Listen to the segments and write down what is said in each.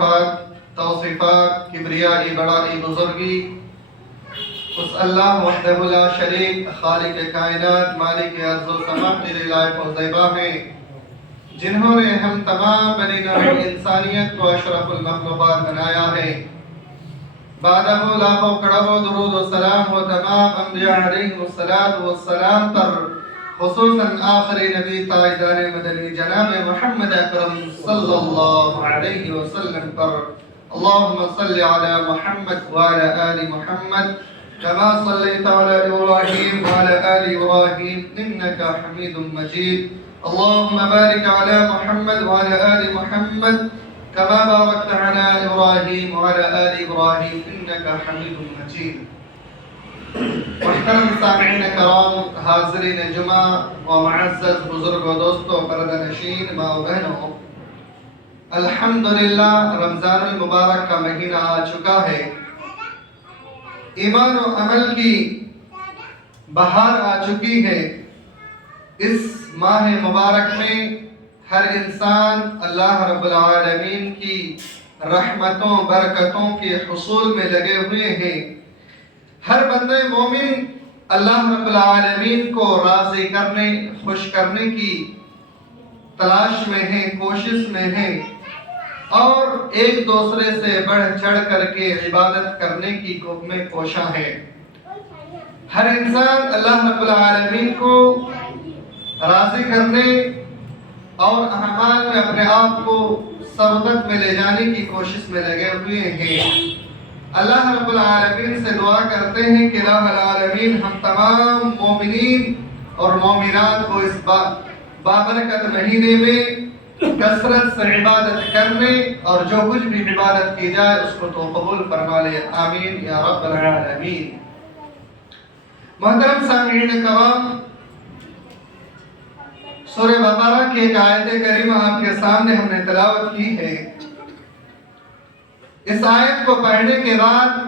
صفات توصیفات کبریائی بڑائی بزرگی اس اللہ وحدہ لا شریک خالق کائنات مالک ارض و سما کے لائق و زیبا ہیں جنہوں نے ہم تمام بنی نوع انسانیت کو اشرف المخلوقات بنایا ہے بعدہ لاکھوں کروڑوں درود و سلام و تمام انبیاء علیہ السلام پر خصوصاً آخری نبی تاجدار مدنی جناب محمد اکرم صلی اللہ علیہ وسلم پر اللہم صلی علی محمد وعلی آل محمد كما صليت على إبراهيم وعلى آل إبراهيم إنك حميد مجيد اللهم بارك على محمد وعلى آل محمد كما باركت على إبراهيم وعلى آل إبراهيم إنك حميد مجيد محترم سامعین کرام حاضرین جمعہ و معزز بزرگ و دوستوں پردہ نشین ماں و بہنوں الحمدللہ رمضان المبارک کا مہینہ آ چکا ہے ایمان و عمل کی بہار آ چکی ہے اس ماہ مبارک میں ہر انسان اللہ رب العالمین کی رحمتوں برکتوں کے حصول میں لگے ہوئے ہیں ہر بندے مومن اللہ رب العالمین کو راضی کرنے خوش کرنے کی تلاش میں ہیں کوشش میں ہیں اور ایک دوسرے سے بڑھ چڑھ کر کے عبادت کرنے کی میں کوشاں ہے ہر انسان اللہ رب العالمین کو راضی کرنے اور اعمال میں اپنے آپ کو سعادت میں لے جانے کی کوشش میں لگے ہوئے ہیں اللہ رب العالمین سے دعا کرتے ہیں کہ رب العالمین ہم تمام مومنین اور مومنات کو اس بابرکت مہینے میں کثرت سے عبادت کرنے اور جو کچھ بھی عبادت کی جائے اس کو تو قبول فرما لے آمین یا رب العالمین محترم سامعین کرام سورہ بقرہ کی ایک آیت کریمہ آپ کے سامنے ہم نے تلاوت کی ہے اس آیت کو پڑھنے کے بعد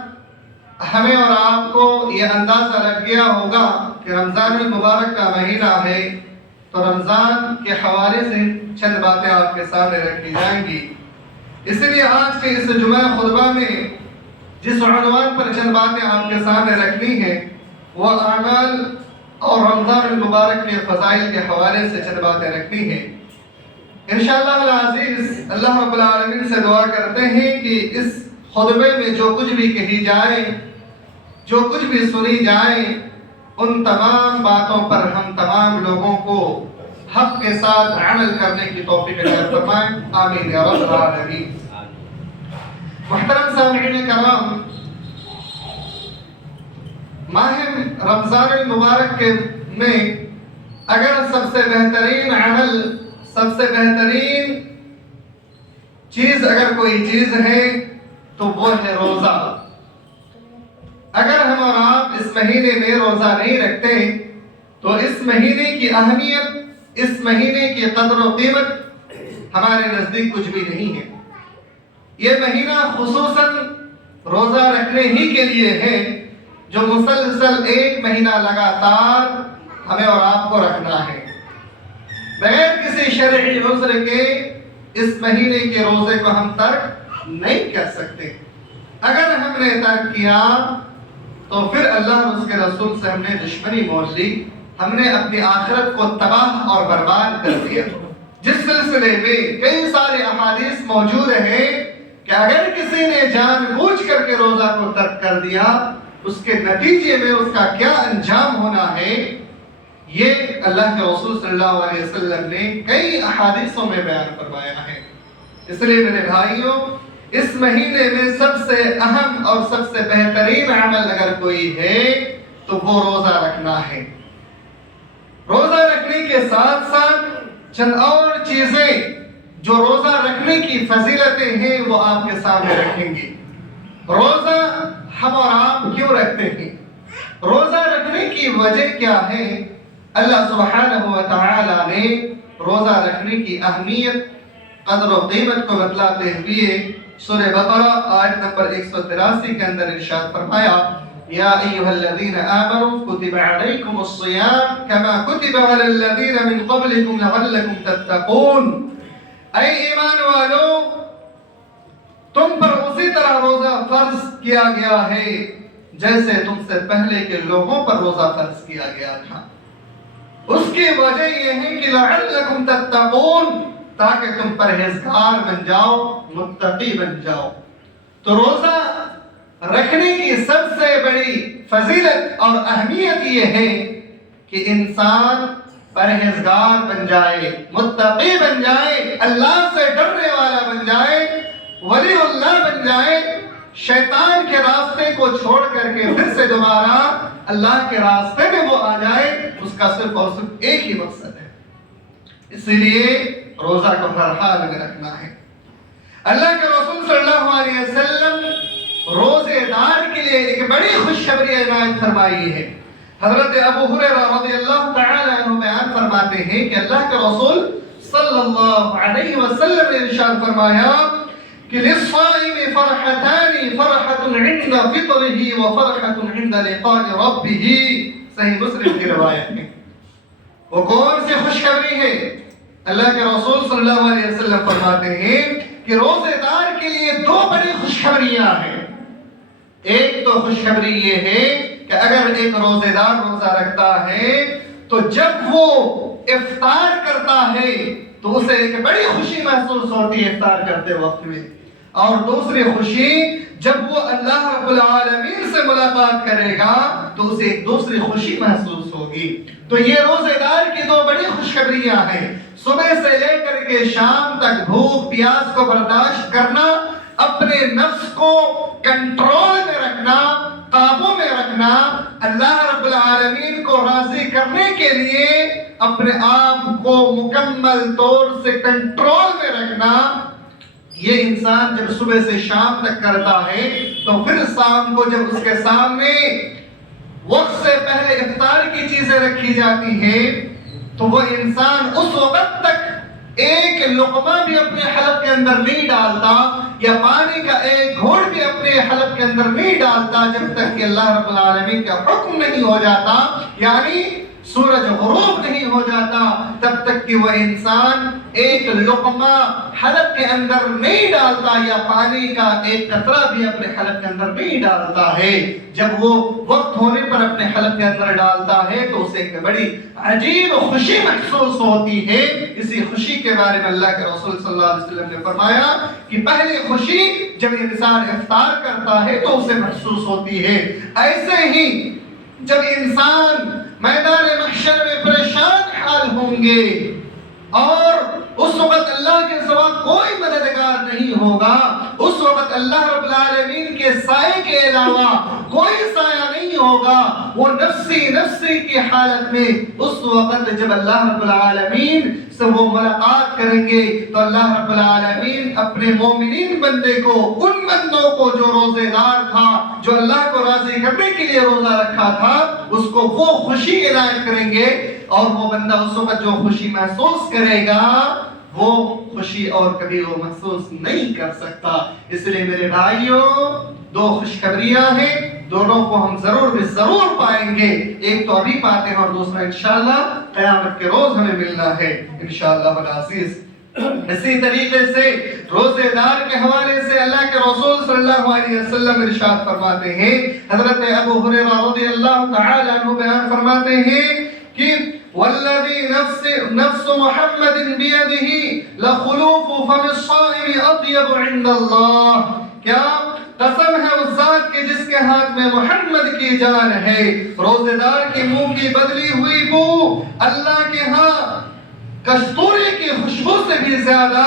ہمیں اور آپ کو یہ اندازہ لگ گیا ہوگا کہ رمضان المبارک کا مہینہ ہے تو رمضان کے حوالے سے چند باتیں آپ کے سامنے رکھی جائیں گی اس لیے آج کے اس جمعہ خطبہ میں جس عنوان پر چند باتیں آپ کے سامنے رکھنی ہیں وہ اعمال اور رمضان المبارک کے فضائل کے حوالے سے چند باتیں رکھنی ہیں انشاءاللہ العزیز اللہ رب العالمین سے دعا کرتے ہیں کہ اس خطبے میں جو کچھ بھی کہی جائے جو کچھ بھی سنی جائے ان تمام باتوں پر ہم تمام لوگوں کو حق کے ساتھ عمل کرنے کی توفیق عطا فرمائے آمین یا رب العالمین محترم سامعین کرام ماہ رمضان المبارک میں اگر سب سے بہترین عمل سب سے بہترین چیز اگر کوئی چیز ہے تو وہ ہے روزہ اگر ہم اور آپ اس مہینے میں روزہ نہیں رکھتے تو اس مہینے کی اہمیت اس مہینے کی قدر و قیمت ہمارے نزدیک کچھ بھی نہیں ہے یہ مہینہ خصوصاً روزہ رکھنے ہی کے لیے ہے جو مسلسل ایک مہینہ لگاتار ہمیں اور آپ کو رکھنا ہے بغیر کسی شرعی عذر کے اس مہینے کے روزے کو ہم ترک نہیں کر سکتے اگر ہم نے ترک کیا تو پھر اللہ اور اس کے رسول سے ہم نے دشمنی مول لی ہم نے اپنی آخرت کو تباہ اور برباد کر دیا جس سلسلے میں کئی سارے احادیث موجود ہیں کہ اگر کسی نے جان بوجھ کر کے روزہ کو ترک کر دیا اس کے نتیجے میں اس کا کیا انجام ہونا ہے یہ اللہ کے رسول صلی اللہ علیہ وسلم نے کئی احادیثوں میں بیان فرمایا ہے اس لیے میرے بھائیوں اس مہینے میں سب سے اہم اور سب سے بہترین عمل اگر کوئی ہے تو وہ روزہ رکھنا ہے روزہ رکھنے کے ساتھ ساتھ چند اور چیزیں جو روزہ رکھنے کی فضیلتیں ہیں وہ آپ کے سامنے رکھیں گے روزہ ہم اور آپ کیوں رکھتے ہیں روزہ رکھنے کی وجہ کیا ہے اللہ سبحانہ و تعالی نے روزہ رکھنے کی اہمیت قدر و قیمت کو بتلاتے ہوئے سورہ بقرہ آیت نمبر 183 کے اندر ارشاد فرمایا یا ایھا الذین آمنوا کتب علیکم الصیام کما کتب علی الذین من قبلکم لعلکم تتقون اے ایمان والو روزہ فرض کیا گیا ہے جیسے تم سے پہلے کے لوگوں پر روزہ فرض کیا گیا تھا۔ اس کی وجہ یہ ہے کہ لعلکم تتقون، تاکہ تم پرہیزگار بن جاؤ، متقی بن جاؤ۔ تو روزہ رکھنے کی سب سے بڑی فضیلت اور اہمیت یہ ہے کہ انسان پرہیزگار بن جائے، متقی بن جائے، اللہ سے ڈرنے والا بن جائے، ولی اللہ بن جائے، شیطان کے راستے کو چھوڑ کر کے پھر سے دوبارہ اللہ کے راستے میں وہ آ جائے۔ اس کا صرف اور صرف ایک ہی مقصد ہے، اسی لیے روزہ کو ہر حال میں رکھنا ہے۔ اللہ کے رسول صلی اللہ علیہ وسلم روزے دار کے لیے ایک بڑی خوشخبری عنایت فرمائی ہے۔ حضرت ابو ہریرہ رضی اللہ تعالی عنہ بیان فرماتے ہیں کہ اللہ کے رسول صلی اللہ علیہ وسلم نے ارشاد فرمایا کہ للصائم فرحتان، فرحة عند فطره وفرحة عند لقاء ربه، صحیح مسلم کی روایت میں۔ وہ کون سی خوشخبری ہے؟ اللہ کے رسول صلی اللہ علیہ وسلم فرماتے ہیں کہ روزے دار کے لیے دو بڑی خوشخبریاں ہیں۔ ایک تو خوشخبری یہ ہے کہ اگر ایک روزے دار روزہ رکھتا ہے تو جب وہ افطار کرتا ہے تو اسے ایک بڑی خوشی محسوس ہوتی ہے افطار کرتے وقت میں، اور دوسری خوشی جب وہ اللہ رب العالمین سے ملاقات کرے گا تو اسے ایک دوسری خوشی محسوس ہوگی۔ تو یہ روزے دار کی دو بڑی خوشخبریاں ہیں۔ صبح سے لے کر کے شام تک بھوک پیاس کو برداشت کرنا، اپنے نفس کو کنٹرول میں رکھنا، قابو میں رکھنا، اللہ رب العالمین کو راضی کرنے کے لیے اپنے آپ کو مکمل طور سے کنٹرول میں رکھنا، یہ انسان جب صبح سے شام تک کرتا ہے تو پھر شام کو جب اس کے سامنے وقت سے پہلے افطار کی چیزیں رکھی جاتی ہیں تو وہ انسان اس وقت تک ایک لقمہ بھی اپنے حلق کے اندر نہیں ڈالتا یا پانی کا ایک گھونٹ بھی اپنے حلق کے اندر نہیں ڈالتا جب تک کہ اللہ رب العالمین کا حکم نہیں ہو جاتا، یعنی سورج غروب نہیں ہو جاتا، تب تک کہ وہ انسان ایک لقمہ حلق کے اندر نہیں ڈالتا یا پانی کا ایک قطرہ بھی اپنے حلق کے اندر نہیں ڈالتا ہے۔ جب وہ وقت ہونے پر اپنے حلق کے اندر ڈالتا ہے تو اسے ایک بڑی عجیب خوشی محسوس ہوتی ہے۔ اسی خوشی کے بارے میں اللہ کے رسول صلی اللہ علیہ وسلم نے فرمایا کہ پہلی خوشی جب انسان افطار کرتا ہے تو اسے محسوس ہوتی ہے، ایسے ہی جب انسان میدان محشر میں پریشان حال ہوں گے اور اس وقت اللہ کے سوا کوئی مددگار نہیں ہوگا، اس وقت اللہ رب العالمین کے سائے کے علاوہ کوئی سایہ نہیں ہوگا، وہ نفسی نفسی کی حالت میں اس وقت جب اللہ رب العالمین سے وہ ملاقات کریں گے تو اللہ رب العالمین اپنے مومنین بندے کو، ان بندوں کو جو روزے دار تھا، جو اللہ کو راضی کرنے کے لیے روزہ رکھا تھا، اس کو وہ خوشی عنایت کریں گے، اور وہ بندہ اس وقت جو خوشی محسوس کرے گا وہ خوشی اور کبھی وہ محسوس نہیں کر سکتا۔ اس لیے میرے بھائیوں، دو خوشخبریاں ہیں، دونوں کو ہم ضرور ضرور پائیں گے، ایک تو ابھی پاتے ہیں اور دوسرا انشاءاللہ قیامت کے روز ہمیں ملنا ہے انشاءاللہ العزیز۔ اسی طریقے سے روزے دار کے حوالے سے اللہ کے رسول صلی اللہ علیہ وسلم ارشاد فرماتے ہیں، حضرت ابو ہریرہ رضی اللہ تعالی عنہ بیان فرماتے ہیں کہ والذی نفس محمد بیدہ لخلوف فم الصائم اطیب عند اللہ، کیا قسم ہے اس ذات کے جس کے ہاتھ میں محمد کی جان ہے، روزے دار کے منہ کی بدلی ہوئی بو اللہ کے ہاں کستوری کی خوشبو سے بھی زیادہ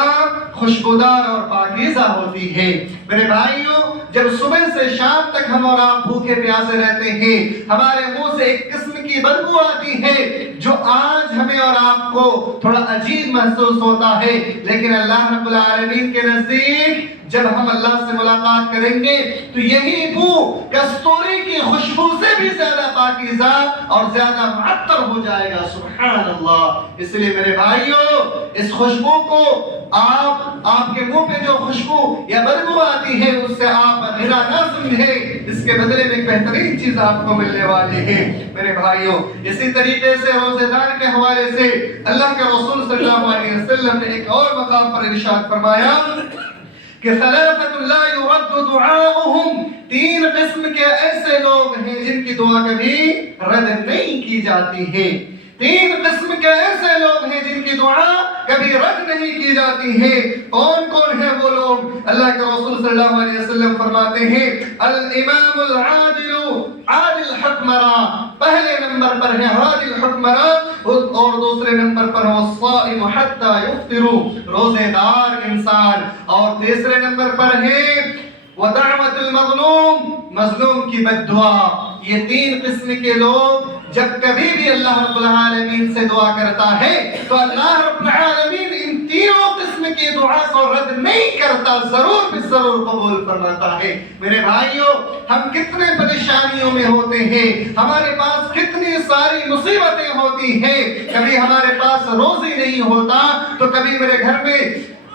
خوشبودار اور پاکیزہ ہوتی ہے۔ میرے بھائیوں، جب صبح سے شام تک ہم اور آپ بھوکے پیاسے رہتے ہیں، ہمارے منہ سے ایک قسم کی بدبو آتی ہے جو آج ہمیں اور آپ کو تھوڑا عجیب محسوس ہوتا ہے، لیکن اللہ رب العالمین کے نزدیک جب ہم اللہ سے ملاقات کریں گے تو یہی بو کستوری کی خوشبو سے بھی زیادہ پاکیزہ اور زیادہ معطر ہو جائے گا، سبحان اللہ۔ اس لیے میرے بھائیوں، اس خوشبو کو آپ کے منہ پہ جو خوشبو یا بدبو آتی ہے اس سے آپ گھنا نہ سمجھیں، اس کے بدلے میں ایک بہترین چیز آپ کو ملنے والی ہے میرے بھائیوں۔ اسی طریقے سے روزے دار کے حوالے سے اللہ کے رسول صلی اللہ علیہ وسلم نے ایک اور مقام پر ارشاد فرمایا کہ ثلاثۃ لا يرد دعاؤہم، 3 قسم کے ایسے لوگ ہیں جن کی دعا کبھی رد نہیں کی جاتی ہے. 3 قسم کے ایسے لوگ ہیں جن کی دعا کبھی رد نہیں کی جاتی ہے. کون کون ہیں وہ لوگ؟ اللہ کے رسول صلی اللہ علیہ وسلم فرماتے ہیں الامام العادل، عادل حکمراں پہلے نمبر پر ہے عادل حکمراں، اور دوسرے نمبر پر ہے الصائم حتی یفطر، روزے دار انسان، اور تیسرے نمبر پر ہے ودعوت المظلوم، مظلوم کی بد دعا. یہ 3 قسم کے لوگ جب کبھی بھی اللہ رب العالمین سے دعا کرتا ہے تو اللہ رب العالمین ان 3 قسم کی دعا کو رد نہیں کرتا، ضرور بھی ضرور قبول فرماتا ہے. میرے بھائیوں، ہم کتنے پریشانیوں میں ہوتے ہیں، ہمارے پاس کتنی ساری مصیبتیں ہوتی ہیں، کبھی ہمارے پاس روزی نہیں ہوتا تو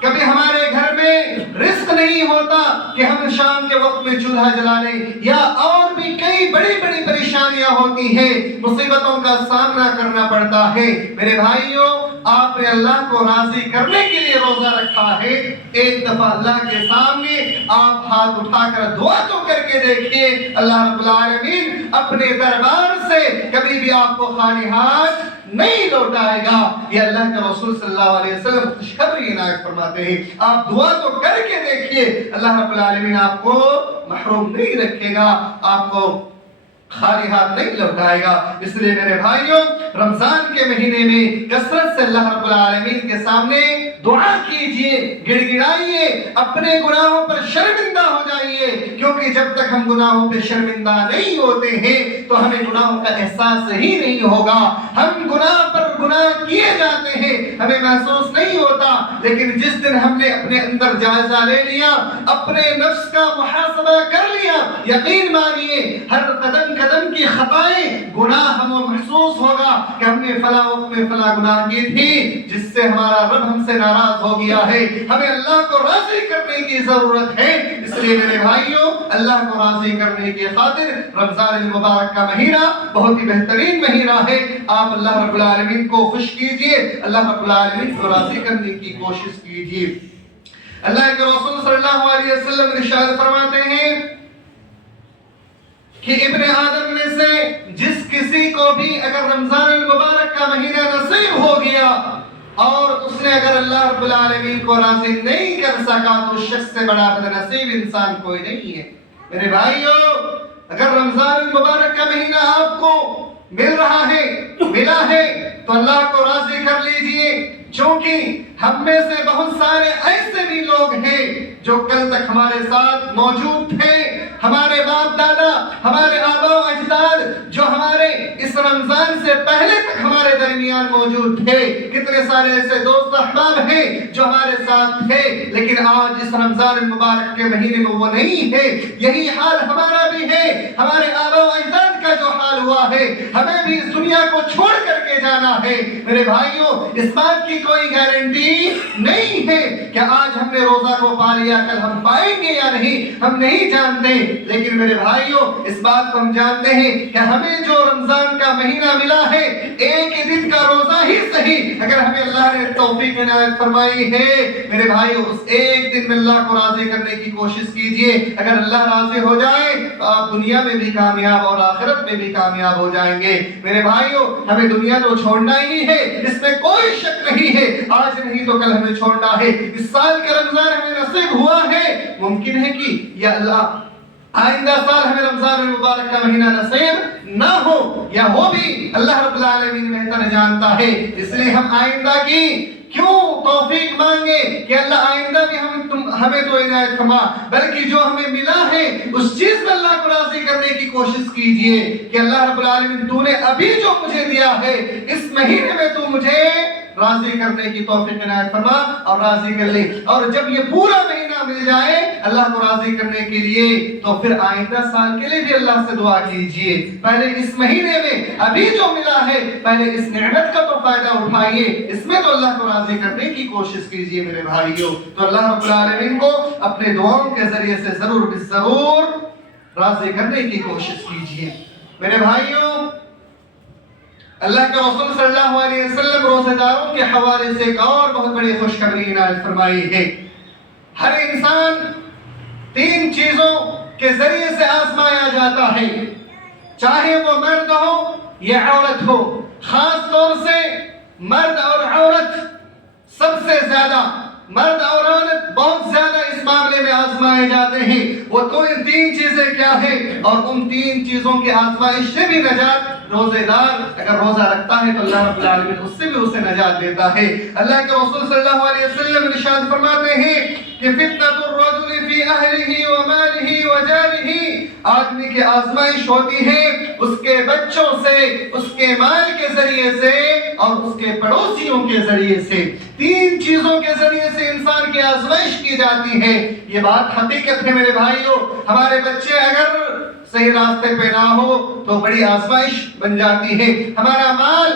کبھی ہمارے گھر میں رزق نہیں ہوتا کہ ہم شام کے وقت میں چولہا جلا لیں، یا اور بھی کئی بڑی بڑی پریشانیاں ہوتی ہیں، مصیبتوں کا سامنا کرنا پڑتا ہے. میرے بھائیوں، آپ نے اللہ کو راضی کرنے کے لیے روزہ رکھا ہے، ایک دفعہ اللہ کے سامنے آپ ہاتھ اٹھا کر دعا تو کر کے دیکھیے، اللہ رب العالمین اپنے دربار سے کبھی بھی آپ کو خالی ہاتھ نہیں لوٹائے گا. یہ اللہ کے رسول صلی اللہ علیہ وسلم خوشخبری عنایت فرماتے ہیں. آپ دعا تو کر کے دیکھیے، اللہ رب العالمین آپ کو محروم نہیں رکھے گا، آپ کو خالی ہاتھ نہیں لوٹائے گا. اس لیے میرے بھائیوں، رمضان کے مہینے میں کثرت سے اللہ رب العالمین کے سامنے دعا کیجئے، گڑ گڑائیے، اپنے گناہوں پر شرمندہ ہو جائیے، کیونکہ جب تک ہم گناہوں پہ شرمندہ نہیں ہوتے ہیں تو ہمیں گناہوں کا احساس ہی نہیں ہوگا. ہم گناہ پر گناہ کیے جاتے ہیں، ہمیں محسوس نہیں ہوتا، لیکن جس دن ہم نے اپنے اندر جائزہ لے لیا، اپنے نفس کا محاسبہ کر لیا، یقین مانیے ہر قدم کی خطائیں گناہ ہمیں محسوس ہوگا کہ ہم نے فلاں وقت میں فلاں گناہ کی تھی جس سے ہمارا رب ہم سے ناراض ہو گیا ہے. ہمیں اللہ کو راضی کرنے کی ضرورت ہے. اس لیے میرے بھائیوں، اللہ کو راضی کرنے کی خاطر رمضان المبارک کا مہینہ بہت ہی بہترین مہینہ ہے. آپ اللہ رب العالمین کو خوش کیجئے، اللہ رب العالمین کو راضی کرنے کی کوشش کیجئے. اللہ کے رسول صلی اللہ علیہ وسلم ارشاد فرماتے ہیں کہ ابن آدم میں سے جس کسی کو بھی اگر رمضان المبارک کا مہینہ نصیب ہو گیا اور اس نے اگر اللہ رب العالمین کو راضی نہیں کر سکا تو اس شخص سے بڑا بد نصیب انسان کوئی نہیں ہے. میرے بھائیوں، اگر رمضان المبارک کا مہینہ آپ کو ملا ہے تو اللہ کو راضی کر لیجئے، چونکہ ہم میں سے بہت سارے ایسے بھی لوگ ہیں جو کل تک ہمارے ساتھ موجود تھے، ہمارے باپ دادا، ہمارے آباء و اجداد جو ہمارے اس رمضان سے پہلے تک ہمارے درمیان موجود تھے. کتنے سارے ایسے دوست احباب ہیں جو ہمارے ساتھ تھے، لیکن آج اس رمضان المبارک کے مہینے میں وہ نہیں ہے. یہی حال ہمارا بھی ہے، ہمارے آباء و اجداد کا جو حال ہوا ہے، ہمیں بھی اس دنیا کو چھوڑ کر کے جانا ہے. میرے بھائیوں، اس بات کی کوئی گارنٹی نہیں ہے کہ آج ہم نے روزہ کو پا لیا کل ہم پائیں گے یا نہیں، ہم نہیں جانتے. لیکن میرے بھائیوں، اس بات کو ہم جانتے ہیں کہ ہمیں جو رمضان کا مہینہ ملا ہے، ایک ہی دن کا روزہ ہی صحیح اگر ہمیں اللہ نے توفیق عنایت فرمائی ہے، میرے بھائیوں اس ایک دن میں اللہ کو راضی کرنے کی کوشش کیجئے. اگر اللہ راضی ہو جائے تو آپ دنیا میں بھی کامیاب اور آخرت میں بھی کامیاب ہو جائیں گے. میرے بھائیوں، ہمیں دنیا تو چھوڑنا ہی ہے، اس میں کوئی شک نہیں ہے. آج نہیں تو کل ہمیں چھوڑنا ہے. اس سال کا رمضان ہمیں نصیب ہوا ہے، ممکن ہے کہ یا اللہ آئندہ سال ہمیں رمضان المبارک کا مہینہ نصیب نہ ہو، یا ہو بھی اللہ رب العالمین بہتر جانتا ہے. اس لیے ہم آئندہ کی کیوں توفیق مانگے کہ اللہ آئندہ بھی ہمیں تو عنایت فرما، بلکہ جو ہمیں ملا ہے اس چیز میں اللہ کو راضی کرنے کی کوشش کیجئے کہ اللہ رب العالمین تو نے ابھی جو مجھے دیا ہے اس مہینے میں تو مجھے راضی کرنے کی توفیق عنایت فرما اور راضی کر لے. اور جب یہ پورا مہینہ مل جائے اللہ کو راضی کرنے کے لیے تو پھر آئندہ سال کے لیے بھی اللہ سے دعا کیجئے. پہلے اس مہینے میں ابھی جو ملا ہے پہلے اس نعمت کا تو فائدہ اٹھائیے، اس میں تو اللہ کو راضی کرنے کی کوشش کیجئے. میرے بھائیوں، تو اللہ رب العالمین کو اپنے دعاؤں کے ذریعے سے ضرور راضی کرنے کی کوشش کیجئے. میرے بھائیوں، اللہ کے رسول صلی اللہ علیہ وسلم روزہ داروں کے حوالے سے ایک اور بہت بڑی خوشخبری عنایت فرمائی ہے. ہر انسان 3 چیزوں کے ذریعے سے آزمایا جاتا ہے، چاہے وہ مرد ہو یا عورت ہو. خاص طور سے مرد اور عورت سب سے زیادہ، مرد اور عورت بہت زیادہ اس معاملے میں آزمائے جاتے ہیں. وہ تو ان 3 چیزیں کیا ہیں؟ اور ان 3 چیزوں کی آزمائش سے بھی نجات روزے دار اگر روزہ رکھتا ہے تو اللہ رب العالمین اس سے بھی اسے نجات دیتا ہے. اللہ کے رسول صلی اللہ علیہ وسلم ارشاد فرماتے ہیں کہ فتنۃ الرجل فی اہلہ و مالہ و جارہ، آدمی کی آزمائش ہوتی ہے اس کے بچوں سے، اس کے مال کے ذریعے سے اور اس کے پڑوسیوں کے ذریعے سے. 3 چیزوں کے ذریعے سے انسان کی آزمائش کی جاتی ہے. یہ بات حقیقت ہے میرے بھائیوں. ہمارے بچے اگر صحیح راستے پہ نہ ہو تو بڑی آزمائش بن جاتی ہے. ہمارا مال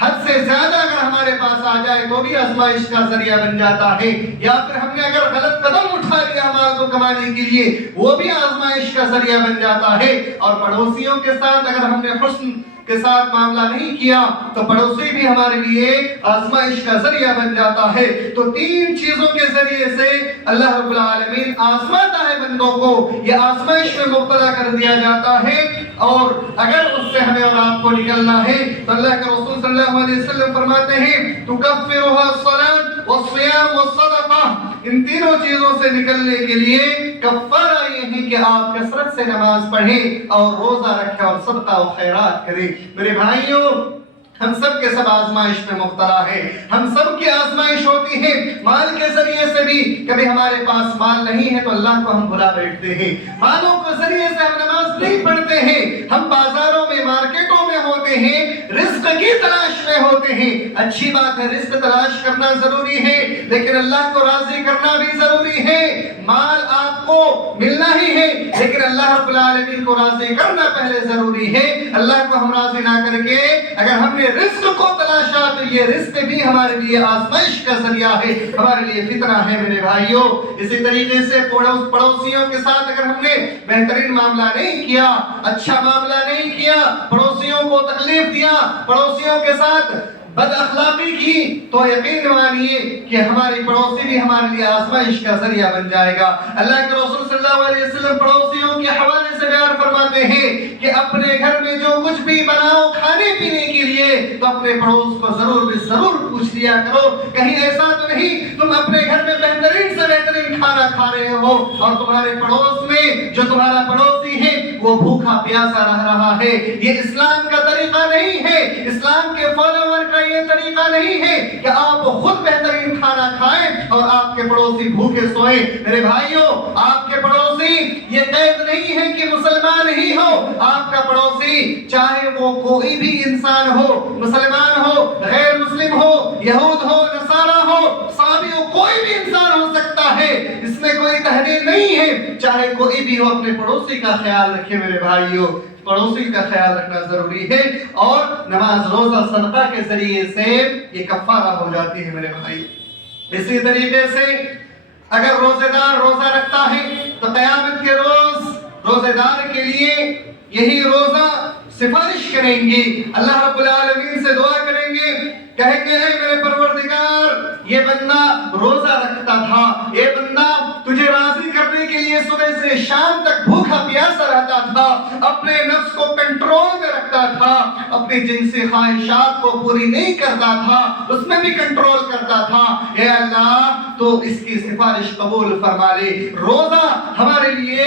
حد سے زیادہ اگر ہمارے پاس آ جائے تو بھی آزمائش کا ذریعہ بن جاتا ہے. یا پھر ہم نے اگر غلط قدم اٹھا لیا مال کو کمانے کے لیے وہ بھی آزمائش کا ذریعہ بن جاتا ہے. اور پڑوسیوں کے ساتھ اگر ہم نے حسن کے ساتھ معاملہ نہیں کیا تو پڑوسی بھی ہمارے لیے آزمائش کا ذریعہ بن جاتا ہے. تو 3 چیزوں کے ذریعے سے اللہ رب العالمین آزماتا ہے بندوں کو. یہ آزمائش میں مبتلا کر دیا جاتا ہے اور اگر اس سے ہمیں اور آپ کو نکلنا ہے تو اللہ کے رسول صلی اللہ علیہ وسلم فرماتے ہیں تکفرها الصلاۃ والصيام والصدقہ. ان تینوں چیزوں سے نکلنے کے لیے کفارہ یہ ہے کہ آپ کثرت سے نماز پڑھیں اور روزہ رکھیں اور صدقہ و خیرات کریں. میرے بھائیوں ہم سب کے سب آزمائش میں مبتلا ہے. ہم سب کی آزمائش ہوتی ہے مال کے ذریعے سے بھی. کبھی ہمارے پاس مال نہیں ہے تو اللہ کو ہم بھلا بیٹھتے ہیں. مالوں کے ذریعے سے ہم نماز نہیں پڑھتے ہیں. ہم بازاروں میں مارکیٹوں میں ہوتے ہیں، رزق کی تلاش میں ہوتے ہیں. اچھی بات ہے، رزق تلاش کرنا ضروری ہے لیکن اللہ کو راضی کرنا بھی ضروری ہے. مال آپ کو ملنا ہی ہے لیکن اللہ رب العالمین کو راضی کرنا پہلے ضروری ہے. اللہ کو ہم راضی نہ کر کے اگر ہم نے رزق کو تلاشا تو یہ رزق بھی ہمارے لیے آزمائش کا ذریعہ ہے، ہمارے لیے فتنہ ہے میرے بھائیوں. اسی طریقے سے پڑوسیوں کے ساتھ اگر ہم نے بہترین معاملہ نہیں کیا، اچھا معاملہ نہیں کیا، پڑوسیوں کو تکلیف دیا، پڑوسیوں کے ساتھ بد اخلاقی کی تو یقین مانیے کہ ہماری پڑوسی بھی ہمارے لیے آزمائش کا ذریعہ بن جائے گا. اللہ کے رسول صلی اللہ علیہ وسلم پڑوسیوں کے حوالے سے بیان فرماتے ہیں کہ اپنے گھر میں جو کچھ بھی بناؤ کھانے پینے کے لیے تو اپنے پڑوس کو ضرور پوچھ لیا کرو. کہیں ایسا تو نہیں تم اپنے گھر میں بہترین سے بہترین کھانا کھا رہے ہو اور تمہارے پڑوس میں جو تمہارا پڑوسی ہے وہ بھوکا پیاسا رہ رہا ہے. یہ اسلام کا طریقہ نہیں ہے. اسلام کے فالوور کا یہ طریقہ نہیں ہے کہ آپ خود بہترین کھانا کھائیں اور آپ کے پڑوسی بھوکے سوئیں. میرے بھائیوں آپ کے پڑوسی یہ قید نہیں ہے کہ مسلمان ہی ہو. آپ کا پڑوسی چاہے وہ کوئی بھی انسان ہو، مسلمان ہو، غیر مسلم ہو، یہود ہو، نصارہ ہو، صحابی ہو، کوئی بھی انسان ہو سکتا ہے. اس میں کوئی تحریف نہیں ہے. چاہے کوئی بھی ہو اپنے پڑوسی کا خیال رکھے میرے بھائیوں. پڑوسی کا خیال رکھنا ضروری ہے اور نماز روزہ صدقہ کے ذریعے سے یہ کفارہ ہو جاتی ہے میرے بھائی. اسی طریقے سے اگر روزے دار روزہ رکھتا ہے تو قیامت کے روز روزے دار کے لیے یہی روزہ سفارش کریں گے. اللہ رب العالمین سے دعا کریں گے، کہیں گے اے میرے پروردگار یہ بندہ روزہ رکھتا تھا، یہ بندہ تجھے راضی کرنے کے لیے صبح سے شام تک بھوکا پیاسا رہتا تھا، اپنے نفس کو کنٹرول میں رکھتا تھا، اپنی جنسی خواہشات کو پوری نہیں کرتا تھا، اس میں بھی کنٹرول کرتا تھا. اے اللہ تو اس کی سفارش قبول فرما لے. روزہ ہمارے لیے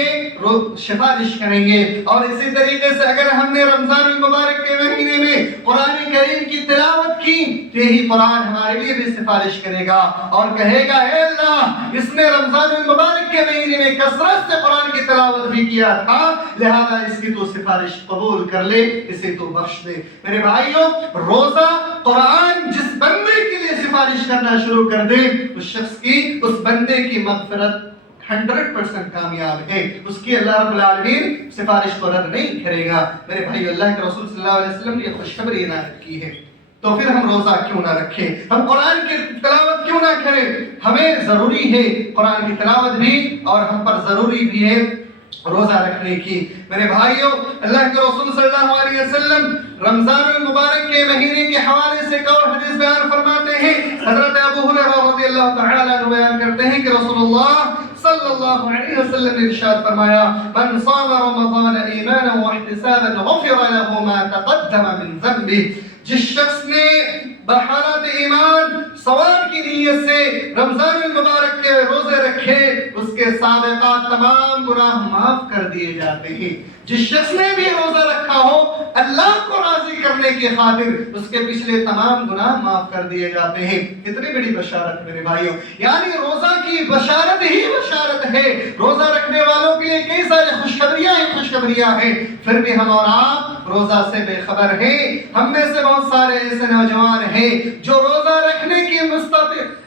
سفارش کریں گے. اور اسی طریقے سے اگر ہم نے رمضان المبارک کے مہینے میں قرآن کریم کی تلاوت کی تو یہی قرآن ہمارے لیے بھی سفارش کرے گا اور کہے گا اے اللہ اس نے رمضان المبارک کے مہینے میں کثرت سے قرآن کی تلاوت بھی کیا تھا، لہذا اس کی تو سفارش قبول کر لے، اسے تو بخش دے. میرے بھائیوں روزہ قرآن جس بندے کے لیے سفارش کرنا شروع کر دے اس شخص کی، اس بندے کی مغفرت 100% کامیاب ہے. اس کی اللہ رب العالمین سفارش کو رد نہیں کرے گا. میرے بھائی اللہ کے رسول صلی اللہ علیہ وسلم نے یہ خوشخبری عنایت کی ہے. تو پھر ہم روزہ کیوں نہ رکھیں، ہم قرآن کی تلاوت کیوں نہ کریں. ہمیں ضروری ہے قرآن کی تلاوت بھی اور ہم پر ضروری بھی ہے روزہ رکھنے کی۔ میرے بھائیوں، اللہ کے رسول صلی اللہ علیہ وسلم رمضان المبارک کے مہینے کے حوالے سے ایک اور حدیث بیان فرماتے ہیں۔ حضرت ابو ہریرہ رضی اللہ تعالی عنہ بیان کرتے ہیں کہ رسول اللہ صلی اللہ علیہ وسلم نے ارشاد فرمایا: من صام رمضان ایمانا واحتسابا غفر له ما تقدم من ذنبه۔ جس شخص نے بحالت ایمان ثواب کی نیت سے رمضان المبارک کے روزے رکھے، اس کے سابقہ تمام گناہ معاف کر دیے جاتے ہیں۔ جس شخص نے بھی روزہ رکھا ہو اللہ کو راضی کرنے کی خاطر، اس کے پچھلے تمام گناہ معاف کر دیے جاتے ہیں۔ کتنی بڑی بشارت میرے بھائیوں، یعنی روزہ کی بشارت ہی بشارت ہے۔ روزہ رکھنے والوں کے لیے کئی سارے خوشخبریاں ہیں، پھر بھی ہم اور آپ روزہ سے بے خبر ہیں۔ ہم میں سے بہت سارے ایسے نوجوان ہیں جو روزہ رکھنے کی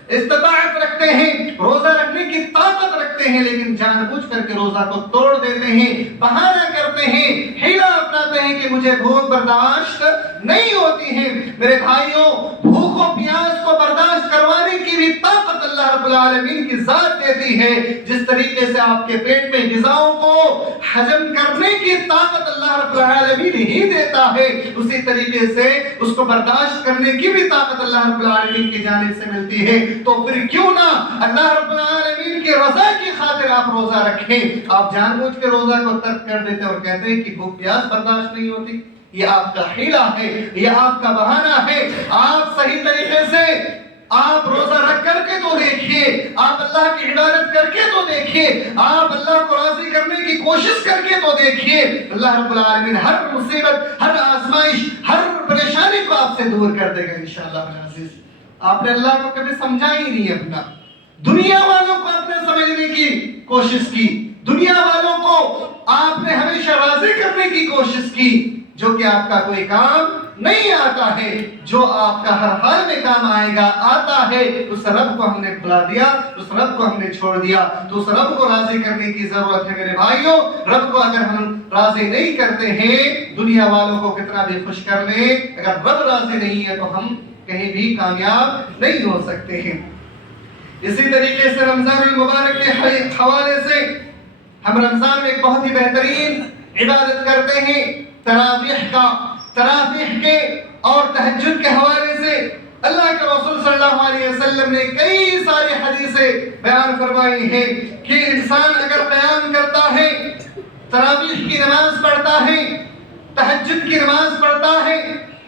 استطاعت رکھتے ہیں، روزہ رکھنے کی طاقت رکھتے ہیں، لیکن جان بوجھ کر کے روزہ کو توڑ دیتے ہیں، بہانہ کرتے ہیں، حیلہ اپناتے ہیں کہ مجھے بھوک برداشت نہیں ہوتی ہے۔ میرے بھائیوں، بھوک و پیاس کو برداشت کروانے کی بھی طاقت اللہ رب العالمین کی ذات دیتی ہے۔ جس طریقے سے آپ کے پیٹ میں غذاؤں کو ہضم کرنے کی طاقت اللہ رب العالمین ہی دیتا ہے، اسی طریقے سے اس کو برداشت کرنے کی بھی طاقت اللہ رب العالمین کی جانب سے ملتی ہے۔ تو پھر کیوں نہ اللہ رب العالمین کی رضا کی خاطر آپ روزہ رکھیں۔ آپ جان بوجھ کے روزہ کو ترک کر دیتے اور کہتے ہیں کہ بھوک پیاس برداشت نہیں ہوتی۔ یہ آپ کا حیلہ ہے، یہ آپ کا بہانہ ہے۔ آپ صحیح طریقے سے آپ روزہ رکھ کر کے تو دیکھیے، آپ اللہ کی عبادت کر کے تو دیکھیے، آپ اللہ کو راضی کرنے کی کوشش کر کے تو دیکھیے۔ اللہ رب العالمین ہر مصیبت، ہر آزمائش، ہر پریشانی کو آپ سے دور کر دے گا انشاءاللہ العزیز۔ آپ نے اللہ کو کبھی سمجھا ہی نہیں اپنا، دنیا والوں کو آپ نے سمجھنے کی کوشش کی، دنیا والوں کو آپ نے ہمیشہ راضی کرنے کی کوشش کی، جو کہ آپ کا کوئی کام نہیں آتا ہے۔ جو آپ کا ہر حال میں کام آئے گا آتا ہے، اس رب کو ہم نے بھلا دیا، اس رب کو ہم نے چھوڑ دیا۔ تو اس رب کو راضی کرنے کی ضرورت ہے میرے بھائیوں۔ رب کو اگر ہم راضی نہیں کرتے ہیں، دنیا والوں کو کتنا بھی خوش کر لیں، اگر رب راضی نہیں ہے تو ہم کہیں بھی کامیاب نہیں ہو سکتے ہیں۔ اسی طریقے سے رمضان المبارک کے حوالے سے ہم رمضان میں ایک بہت ہی بہترین عبادت کرتے ہیں، تراویح کے اور تہجد کے حوالے سے اللہ کے رسول صلی اللہ علیہ وسلم نے کئی ساری حدیثیں بیان فرمائی ہیں کہ انسان اگر قیام کرتا ہے، تراویح کی نماز پڑھتا ہے، تہجد کی نماز پڑھتا ہے،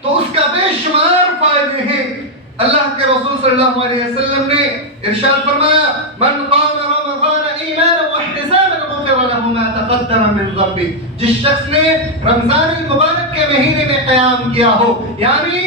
تو اس کا بے شمار فائدے ہیں۔ اللہ کے رسول صلی اللہ علیہ وسلم نے ارشاد فرمایا: من قام رمضان ایمانا واحتسابا غفر له ما تقدم من ذنبه۔ جس شخص نے رمضان المبارک کے مہینے میں قیام کیا ہو، یعنی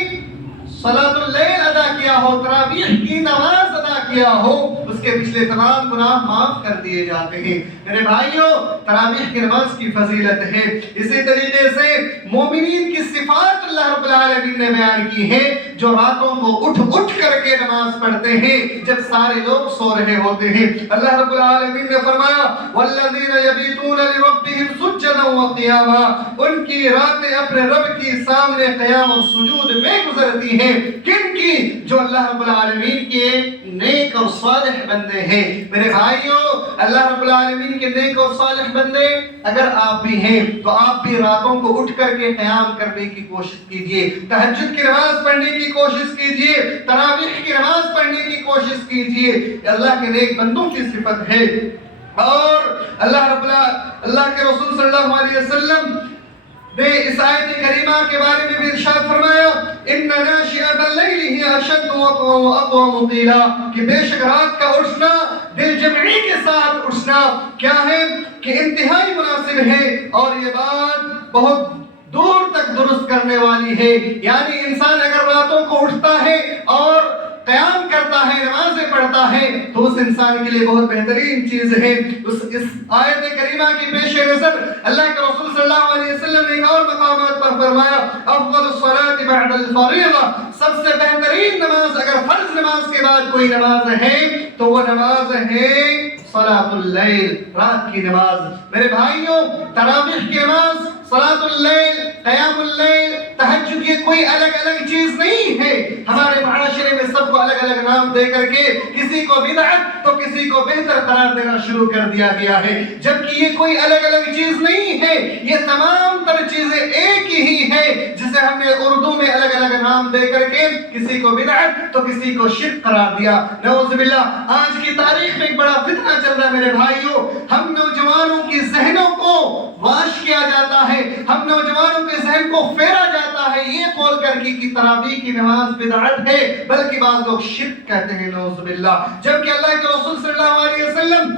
صلاۃ اللیل ادا کیا ہو، تراویح کی نماز ادا کیا ہو، اس کے پچھلے تمام گناہ معاف کر دیے جاتے ہیں۔ میرے بھائیوں، تراویح کی نماز کی فضیلت ہے۔ اسی طریقے سے مومنین کی صفات اللہ رب العالمین نے بیان کی ہے، جو راتوں کو اٹھ کر کے نماز پڑھتے ہیں جب سارے لوگ سو رہے ہوتے ہیں۔ اللہ رب العالمین نے فرمایا: والذین یبیتون لربہم سجدا وقیاما۔ ان کی راتیں اپنے رب کی سامنے قیام اور سجود میں گزرتی ہیں۔ کن کی؟ جو اللہ رب العالمین کے نیک اور صالح بندے ہیں۔ میرے بھائیوں، اللہ رب العالمین کے نیک اور صالح بندے اگر آپ بھی ہیں تو آپ بھی راتوں کو اٹھ کر کے قیام کرنے کی کوشش کیجئے، تہجد کی نماز پڑھنے کی کوشش کیجئے، تراویح کی نماز پڑھنے کی کوشش کیجئے۔ اللہ کے نیک بندوں کی صفت ہے۔ اور اللہ کے رسول صلی اللہ علیہ وسلم نے اس آیت کریمہ کے بارے میں بھی ارشاد فرمایا: ان ناشئۃ اللیل ہی اشد وطئا واقوم قیلا، کہ بے شک رات کا اٹھنا دل جمعی کے ساتھ اٹھنا کیا ہے کہ انتہائی مناسب ہے، اور یہ بات بہت دور تک درست کرنے والی ہے۔ یعنی انسان اگر راتوں کو اٹھتا ہے اور قیام کرتا ہے، نمازیں پڑھتا ہے، تو اس انسان کے لیے بہت بہترین چیز ہے۔ اس آیت کریمہ کی پیش نظر اللہ کے رسول صلی اللہ علیہ وسلم نے اور مقامات پر فرمایا: افضل الصلاة بعد الفریضہ، سب سے بہترین نماز اگر فرض نماز کے بعد کوئی نماز ہے تو وہ نماز ہے صلاۃ اللیل، رات کی نماز۔ میرے بھائیوں، تراویح کی نماز، صلاۃ اللیل، قیام اللیل، تہجد، یہ کوئی الگ الگ چیز نہیں ہے۔ ہمارے معاشرے میں سب کو الگ الگ نام دے کر کے کسی کو بدعت تو کسی کو بہتر قرار دینا شروع کر دیا گیا ہے، جبکہ یہ کوئی الگ الگ چیز نہیں ہے، یہ تمام تر چیزیں ایک ہی ہے، جسے ہم نے اردو میں الگ الگ نام دے کر کے کسی کو بدعت تو کسی کو شرک قرار دیا۔ نعوذ باللہ، آج کی تاریخ میں ایک بڑا فتنہ چل رہا ہے میرے بھائیوں، ہم نوجوانوں کی ذہنوں کو واش کیا جاتا ہے، ہم نوجوانوں کے ذہن کو پھیرا جاتا ہے یہ بول کر کے کہ تراویح کی نماز بدعت ہے، بلکہ بعض لوگ شرک کہتے ہیں، نعوذ باللہ، جبکہ اللہ کے رسول صلی اللہ علیہ وسلم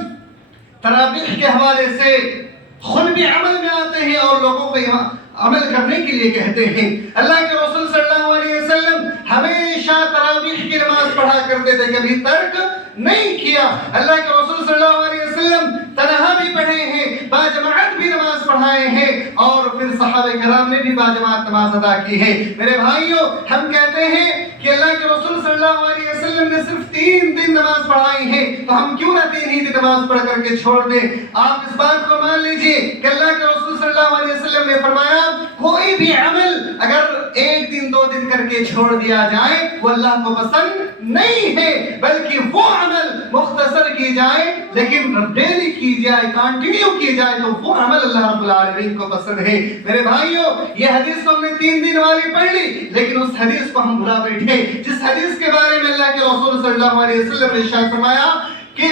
تراویح کے حوالے سے خود بھی عمل میں آتے ہیں اور لوگوں کو عمل کرنے کے لیے کہتے ہیں۔ اللہ کے رسول صلی اللہ علیہ وسلم ہمیشہ تراویح کی نماز پڑھا کرتے تھے، کبھی ترک نہیں کیا۔ اللہ کے رسول صلی اللہ علیہ وسلم تنہا بھی پڑھے ہیں، باجماعت بھی نماز پڑھائے ہیں، اور پھر صحابہ کرام نے بھی باجماعت نماز ادا کی ہے۔ میرے بھائیوں، ہم کہتے ہیں کہ اللہ کے رسول صلی اللہ علیہ وسلم نے صرف 3 دن نماز پڑھائی ہے، تو ہم کیوں نہ 3 ہی دن نماز پڑھ کر کے چھوڑ دیں؟ آپ اس بات کو مان لیجئے کہ اللہ کے رسول صلی اللہ علیہ وسلم نے فرمایا کوئی بھی عمل اگر 1 دن 2 دن کر کے چھوڑ دیا جائے وہ اللہ کو پسند نہیں ہے، بلکہ وہ عمل مختصر کی جائے لیکن ڈیلی کی جائے، کنٹینیو کی جائے، تو وہ عمل اللہ رب العالمین کو پسند ہے۔ میرے بھائیوں، یہ حدیث ہم نے 3 دن والی پڑھ لی، لیکن اس حدیث کو ہم بھلا بیٹھے جس حدیث کے بارے میں اللہ کے رسول صلی اللہ علیہ وسلم نے ارشاد فرمایا کہ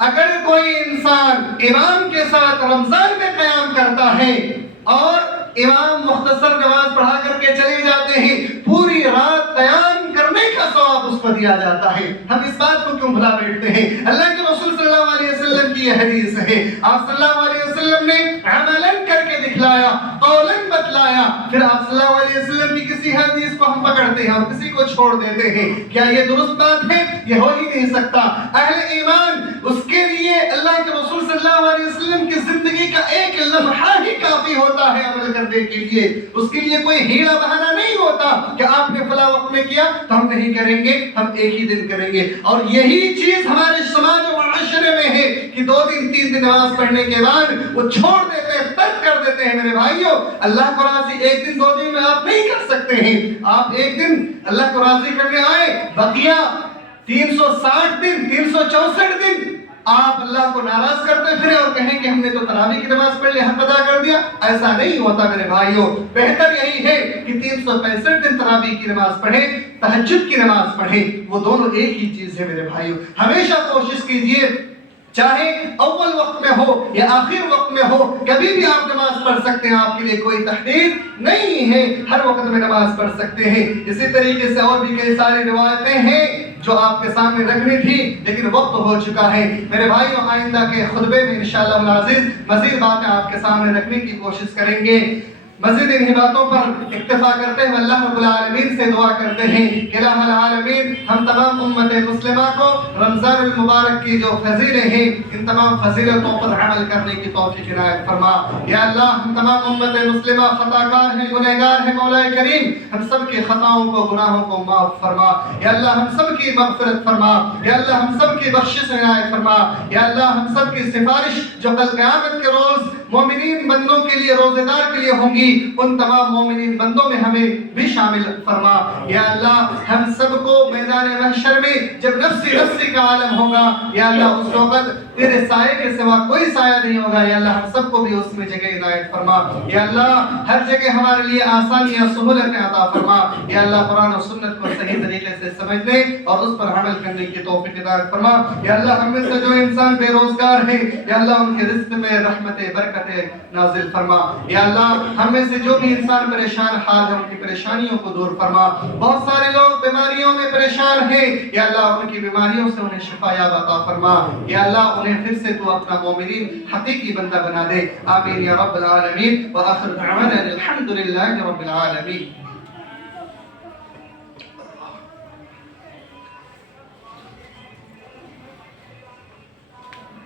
اگر کوئی انسان امام کے ساتھ رمضان میں قیام کرتا ہے اور امام مختصر نماز پڑھا کر کے چلے جاتے ہیں، پوری رات قیام کرنے کا ثواب اس کو دیا جاتا ہے۔ ہم اس بات کو کیوں بھلا بیٹھتے ہیں؟ اللہ کے رسول صلی اللہ علیہ وسلم کی یہ حدیث ہے، آپ صلی اللہ علیہ وسلم نے عملاً کر کے دکھلایا، قولاً بتلایا، پھر آپ صلی اللہ علیہ وسلم کی کسی حدیث کو ہم پکڑتے ہیں اور کسی کو چھوڑ دیتے ہیں، کیا یہ درست بات ہے؟ یہ ہو ہی نہیں سکتا۔ اہل ایمان، اس کے لیے اللہ کے رسول صلی اللہ علیہ وسلم کی زندگی کا ایک لمحہ ہی کافی ہوتا ہے عمل کرنے کے لیے، اس کے لیے کوئی ہیڑا بہانہ نہیں ہوتا کہ آپ نے فلاں وقت میں کیا تو ہم نہیں کریں گے، ہم ایک ہی دن کریں گے۔ اور یہی چیز ہمارے سماج و معاشرے میں ہے کہ 2 دن 3 دن نماز پڑھنے کے بعد وہ چھوڑ دیتے ہیں، ترک کر دیتے ہیں۔ میرے بھائیوں، اللہ کو راضی 1 دن 2 دن میں آپ نہیں کر سکتے ہیں۔ آپ 1 دن اللہ کو راضی کرنے آئے، بقیہ 360 دن 364 دن آپ اللہ کو ناراض کرتے پھرے اور کہیں کہ ہم نے تو تراویح کی نماز پڑھ لی، حق ادا کر دیا۔ ایسا نہیں ہوتا میرے بھائیوں، بہتر یہی ہے کہ 365 دن تراویح کی نماز پڑھیں، تہجد کی نماز پڑھیں، وہ دونوں ایک ہی چیز ہے میرے بھائیوں۔ ہمیشہ کوشش کیجئے، چاہے اول وقت میں ہو یا آخر وقت میں ہو، کبھی بھی آپ نماز پڑھ سکتے ہیں، آپ کے لیے کوئی تحدید نہیں ہے، ہر وقت میں نماز پڑھ سکتے ہیں۔ اسی طریقے سے اور بھی کئی ساری روایتیں ہیں جو آپ کے سامنے رکھنی تھی لیکن وقت ہو چکا ہے۔ میرے بھائیوں، آئندہ کے خطبے میں انشاءاللہ العزیز مزید باتیں آپ کے سامنے رکھنے کی کوشش کریں گے۔ مزید انہی باتوں پر اکتفا کرتے ہوئے اللہ رب العالمین سے دعا کرتے ہیں کہ الہ العالمین ہم تمام امت مسلمہ کو رمضان المبارک کی جو فضیلیں ہیں ان تمام فضیلتوں پر عمل کرنے کی توفیق عنایت فرما۔ یا اللہ، ہم تمام امت مسلمہ خطا کار ہیں، گنہگار ہیں، مولا کریم ہم سب کی خطاؤں کو، گناہوں کو معاف فرما۔ یا اللہ، ہم سب کی مغفرت فرما۔ یا اللہ، ہم سب کی بخشش عنایت فرما۔ یا اللہ، ہم سب کی سفارش جو کل قیامت کے روز مومنین بندوں کے لیے، روزے دار کے لیے ہوں گی، ان تمام مومنین بندوں میں ہمیں بھی شامل فرما۔ یا اللہ، ہم سب کو میدان محشر میں جب نفسی نفسی کا عالم ہوگا، یا اللہ اس وقت تیرے سائے کے سوا کوئی سایہ نہیں ہوگا، یا اللہ ہم سب کو بھی اس میں جگہ عنایت فرما۔ یا اللہ، ہر جگہ ہمارے لیے آسانیاں، سہولتیں عطا فرما۔ یا اللہ، قرآن و سنت کو صحیح طریقے سے سمجھنے اور اس پر عمل کرنے کی توفیق عنایت فرما۔ یا اللہ، ہم میں سے جو انسان بے روزگار ہیں، یا اللہ ان کے رزق میں رحمت برکت نازل فرما۔ یا اللہ، ہم میں سے جو بھی انسان پریشان حال ہے ان کی پریشانیوں کو دور فرما۔ بہت سارے لوگ بیماریوں میں پریشان ہیں، یا اللہ ان کی بیماریوں سے انہیں شفا یاب عطا فرما۔ یا اللہ، انہیں پھر سے تو اپنا مومنین حقیقی بندہ بنا دے۔ آمین یا رب العالمین، وآخر دعوانا الحمدللہ رب العالمین۔